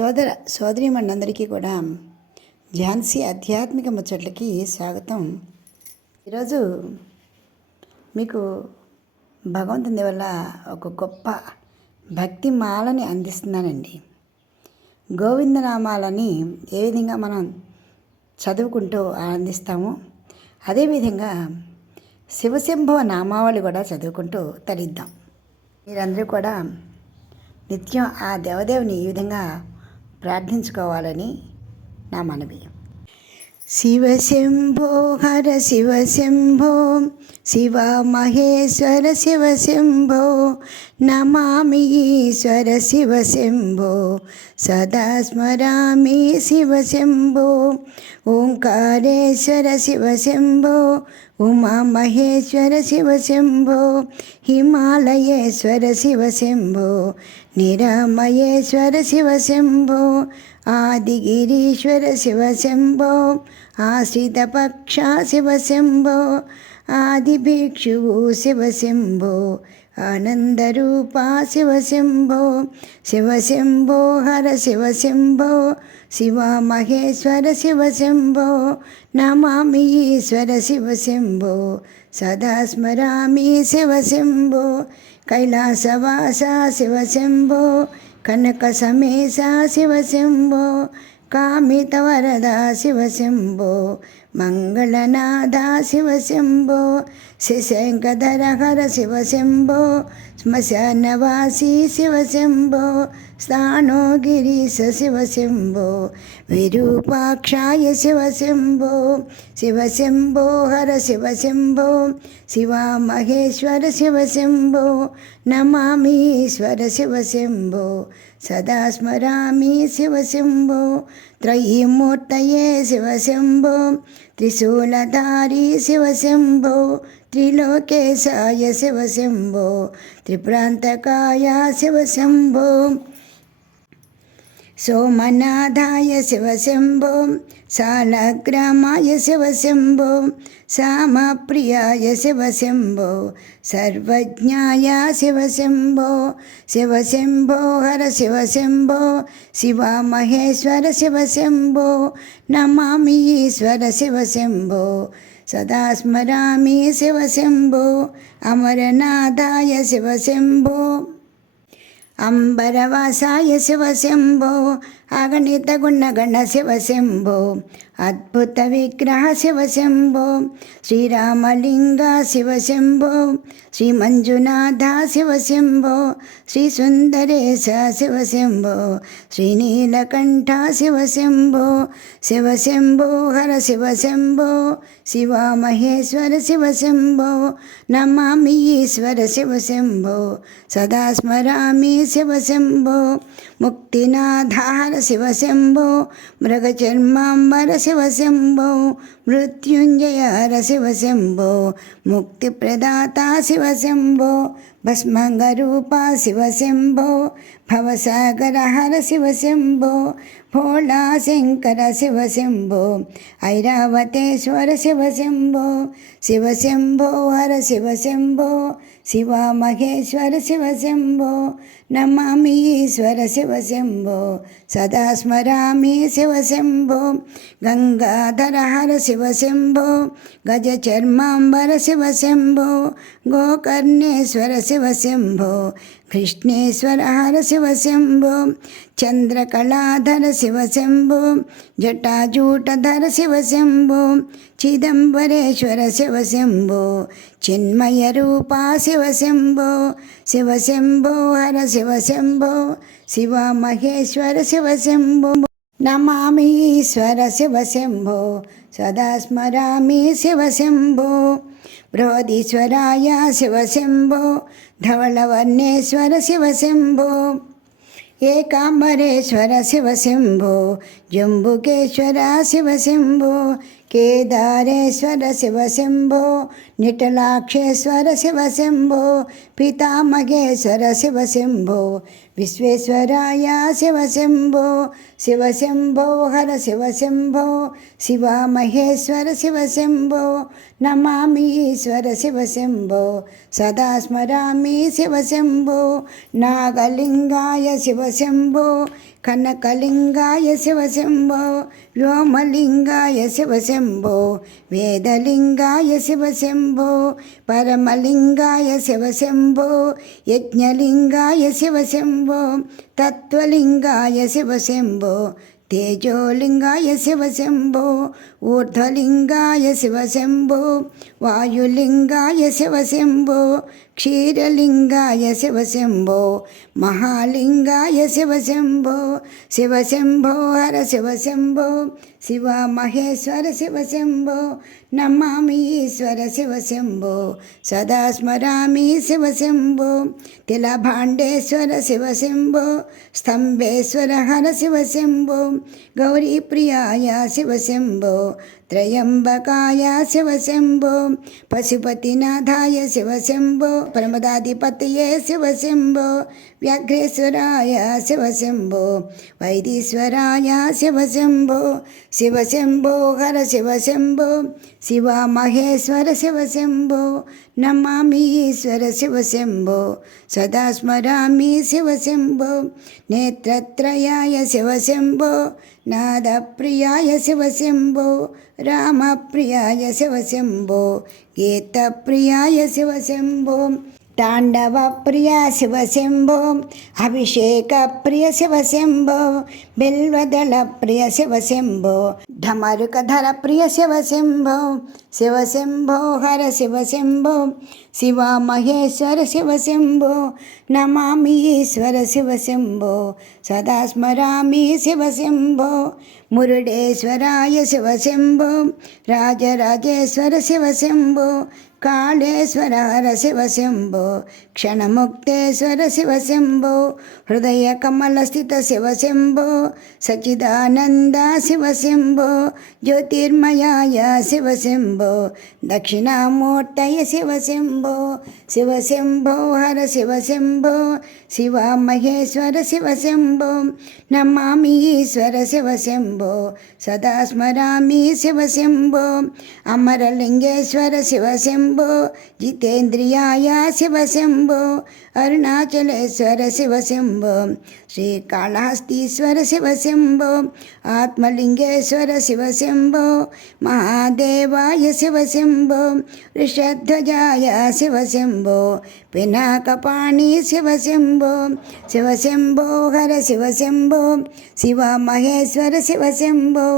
సోదరీమణులందరికీ కూడా ఝాన్సీ ఆధ్యాత్మిక ముచ్చట్లకి స్వాగతం. ఈరోజు మీకు భగవంతుని వల్ల ఒక గొప్ప భక్తి మాలని అందిస్తున్నానండి. గోవిందనామాలని ఏ విధంగా మనం చదువుకుంటూ ఆనందిస్తామో అదేవిధంగా శివశంభవ నామావళి కూడా చదువుకుంటూ తరిద్దాం. మీరందరూ కూడా నిత్యం ఆ దేవదేవుని ఈ విధంగా ప్రార్థించుకోవాలని నా మనవి. శివశంభో హర శివశంభో శివ మహేశ్వర శివశంభో నమామి ఈశ్వర శివశంభో సదా స్మరామి శివశంభో ఓంకారేశ్వర శివశంభో ఉమా మహేశ్వర శివశంభో హిమాలయేశ్వర శివశంభో నిరామయేశ్వర శివశంభో ఆదిగిరీశ్వర శివశంభో ఆశ్రితపక్ష శివశంభో ఆదిభిక్షువు శివశంభో ఆనందరూప శివశంభో శివశంభో హర శివశంభో శివ మహేశ్వర శివశంభో నమామి ఈశ్వర శివశంభో సదా స్మరామి శివశంభో కైలాసవాస శివశంభో కనక సమేశ శివశంభో కామితవరద శివశంభో మంగళనాథ శివశంభో శశంకధర హర శివశంభో శ్మశానవాసి శివశంభో స్థానో గిరీశ శివశంభో విరూపాక్షాయ శివశంభో శివశంభో హర శివశంభో శివ మహేశ్వర శివశంభో నమామి ఈశ్వర శివశంభో సదా స్మరామి శివశంభో త్రయీమూర్తయే శివశంభో త్రిశూలధారీ శివశంభో త్రిలోకేశాయ శివశంభో త్రిప్రాంతకాయ శివశంభో సోమనాథాయ శివశంభో సాలగ్రామాయ శివశంభో సామప్రియాయ శివశంభో సర్వజ్ఞాయ శివశంభో శివశంభో హర శివశంభో శివ మహేశ్వర శివశంభో నమామి ఈశ్వర శివశంభో సదా స్మరామి శివశంభో అమరనాథాయ శివశంభో అంబరవాసాయ శివశంభో అగణిత గుణగణ శివశంభో అద్భుత విగ్రహ శివశంభో శ్రీరామలింగ శివశంభో శ్రీ మంజునాథ శివశంభో శ్రీ సుందరేశ శివశంభో శ్రీనీలకంఠ శివశంభో శివశంభో హర శివశంభో శివ మహేశ్వర శివశంభో నమామి ఈశ్వర శివశంభో సదా స్మరామి శివశంభో ముక్తినాధార శివశంభో మృగచర్మాంబర శివశంభో మృత్యుంజయ హర శివశంభో ముక్తిప్రదాత శివశంభో భస్మంగరూప శివశంభో భవసాగర హర శివశంభో భోళా శంకర శివశంభో ఐరావతేశ్వర శివశంభో శివశంభో హర శివశంభో శివ మహేశ్వర శివశంభో నమామి ఈశ్వర శివశంభో సదా స్మరామి శివశంభో గంగాధర హర శివశంభో గజచర్మాంబర శివశంభో గోకర్ణేశ్వర శివశంభో కృష్ణేశ్వర హర శివశంభో చంద్రకళాధర శివశంభో జటాజూటధర శివశంభో చిదంబరేశ్వర శివశంభో చిన్మయ రూప శివశంభో శివశంభో హర శివశంభో శివ మహేశ్వర శివశంభో నమామి ఈశ్వర శివశంభో సదా స్మరామి శివశంభో బృహదీశ్వరాయ శివశంభో ధవళవర్ణేశ్వర శివశంభో ఏకాంబరేశ్వర శివశంభో జంబుకేశ్వర శివశంభో కేదారేశ్వర శివశంభో నిటలాక్షేశ్వర శివశంభో పితామహేశ్వర శివశంభో విశ్వేశ్వరాయ శివశంభో శివశంభో హర శివశంభో శివ మహేశ్వర శివశంభో నమామి ఈశ్వర శివశంభో సదా స్మరామి శివశంభో నాగలింగాయ శివశంభో కనకలింగాయ శివశంభో వ్యోమలింగాయ శివశంభో వేదలింగాయ శివశంభో పరమలింగాయ శివశంభో యజ్ఞలింగాయ శివశంభో తత్వలింగాయ శివశంభో తేజోలింగాయ శివశంభో ఊర్ధ్వలింగాయ శివశంభో వాయులింగాయ శివశంభో క్షీరలింగాయ శివశంభో మహాలింగాయ శివశంభో శివశంభో హర శివశంభో శివ మహేశ్వర శివశంభో నమామి ఈశ్వర శివశంభో సదా స్మరామి శివశంభో తిలభాండేశ్వర శివశంభో స్తంభేశ్వర హర శివశంభో గౌరీప్రియాయ శివశంభో త్రయంబకాయ శివశంభో పశుపతినాథాయ శివశంభో ప్రమదాధిపతయే శివశంభో వ్యాఘ్రేశ్వరాయ శివశంభో వైదీశ్వరాయ శివశంభో శివశంభో హర శివశంభో శివ మహేశ్వర శివశంభో నమామి ఈశ్వర శివశంభో సదా స్మరామి శివశంభో నేత్రత్రయాయ శివశంభో నాదప్రియాయ శివశంభో రామప్రియాయ శివశంభో గీతప్రియాయ శివశంభో తాండవ ప్రియ శివశంభో అభిషేక ప్రియ శివశంభో బిల్వదళ ప్రియ శివశంభో ఢమరుకధర ప్రియ శివశంభో శివశంభో హర శివశంభో శివ మహేశ్వర శివశంభో నమామి ఈశ్వర శివశంభో సదా స్మరామి శివశంభో మురుడేశ్వరాయ శివశంభో రాజరాజేశ్వర శివశంభో కాళేశ్వర హర శివశంభో క్షణముక్తేశ్వర శివశంభో హృదయ కమలస్థిత శివశంభో సచిదానంద శివశంభో జ్యోతిర్మయాయ శివశంభో దక్షిణామూర్తయ శివశంభో శివశంభో హర శివశంభో శివ మహేశ్వర శివశంభో నమామి ఈశ్వర శివశంభో సదా స్మరామి శివశంభో అమరలింగేశ్వర శివశంభో జితేంద్రియాయ శివశంభో అరుణాచలేశ్వర శివశంభో శ్రీకాళహస్తీశ్వర శివశంభో ఆత్మలింగేశ్వర శివశంభో మహాదేవాయ శివశంభో వృషధ్వజాయ శివశంభో పినాకపాణి శివశంభో శివశంభో హర శివశంభో శివ మహేశ్వర శివశంభో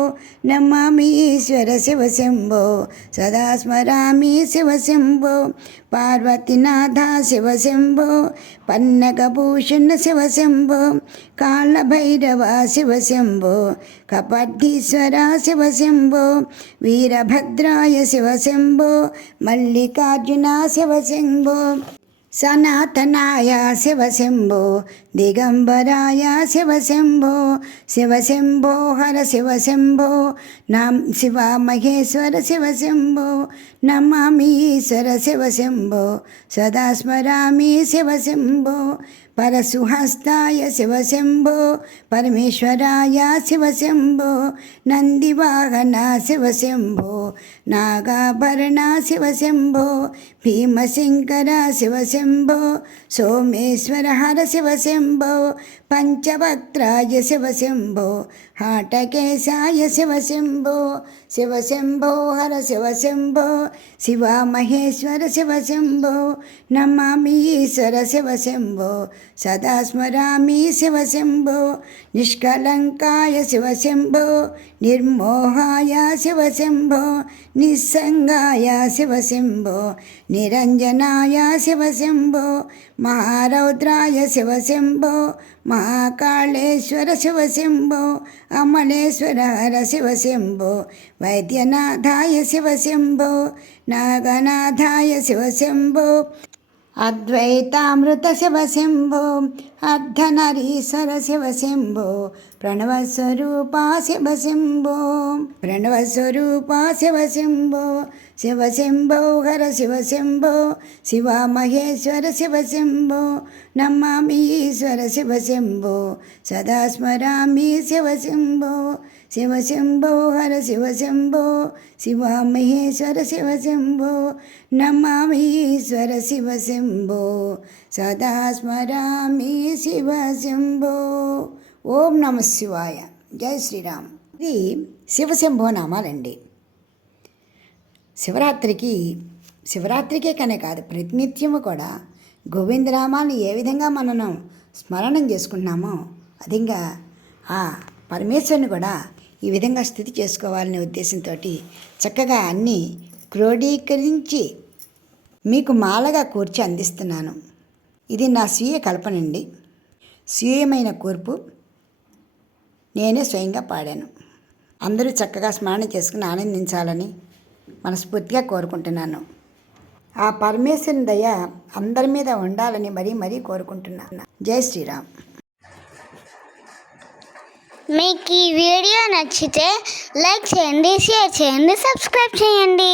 నమామి ఈశ్వర శివశంభో సదా స్మరామి శివశంభో పార్వతీనాథ శివశంభో పన్నగభూషణ శివశంభో కాళభైరవ శివశంభో కపర్ధీశ్వర శివశంభో వీరభద్రాయ శివశంభో మల్లికార్జున శివశంభో సనాతనాయ శివశంభో దిగంబరాయ శివశంభో శివశంభో హర శివశంభో శివ మహేశ్వర శివశంభో నమామి ఈశ్వర శివశంభో సదా స్మరామి శివశంభో పరశుహస్తాయ శివశంభో పరమేశ్వరాయ శివశంభో నందివాహన శివశంభో నాగాభరణ శివశంభో భీమశంకర శివశంభో సోమేశ్వర హర శివశంభో పంచవక్త్రాయ శివశంభో హాటకేశాయ శివశంభో శివశంభో హర శివశంభో శివ మహేశ్వర శివశంభో నమామి ఈశ్వర శివశంభో సదా స్మరామి శివశంభో నిష్కలంకాయ శివశంభో నిర్మోహాయ శివశంభో నిస్సంగాయ శివశంభో నిరంజనాయ శివశంభో మహారౌద్రాయ శివశంభో మహాకాళేశ్వర శివశంభో అమలేశ్వర హర శివశంభో వైద్యనాథాయ శివశంభో నాగనాథాయ శివశంభో అద్వైతామృత శివశంభో అర్ధనరీశ్వర శివశంభో ప్రణవస్వరూపా శివశంభో ప్రణవస్వరూపా శివశంభో శివశంభో హర శివశంభో శివ మహేశ్వర శివశంభో నమామి ఈశ్వర శివశంభో సదా స్మరామి శివశంభో శివశంభో హర శివశంభో శివ మహేశ్వర శివశంభో నమామి ఈశ్వర శివశంభో సదా స్మరామి శివశంభో ఓం నమ శివాయ. జై శ్రీరామ్. ఇది శివశంభో నామాలండి. శివరాత్రికే కనే కాదు, ప్రతినిత్యము కూడా గోవిందనామాన్ని ఏ విధంగా మనం స్మరణం చేసుకుంటున్నామో అదిగా ఆ పరమేశ్వరుని కూడా ఈ విధంగా స్థితి చేసుకోవాలనే ఉద్దేశంతో చక్కగా అన్నీ క్రోడీకరించి మీకు మాలగా కూర్చి అందిస్తున్నాను. ఇది నా స్వీయ కల్పనండి, స్వీయమైన కూర్పు. నేనే స్వయంగా పాడాను. అందరూ చక్కగా స్మరణ చేసుకుని ఆనందించాలని మనస్ఫూర్తిగా కోరుకుంటున్నాను. ఆ పరమేశ్వరుని దయ అందరి మీద ఉండాలని మరీ కోరుకుంటున్నాను. జై శ్రీరామ్. మీకు ఈ వీడియో నచ్చితే లైక్ చేయండి, షేర్ చేయండి, సబ్స్క్రైబ్ చేయండి.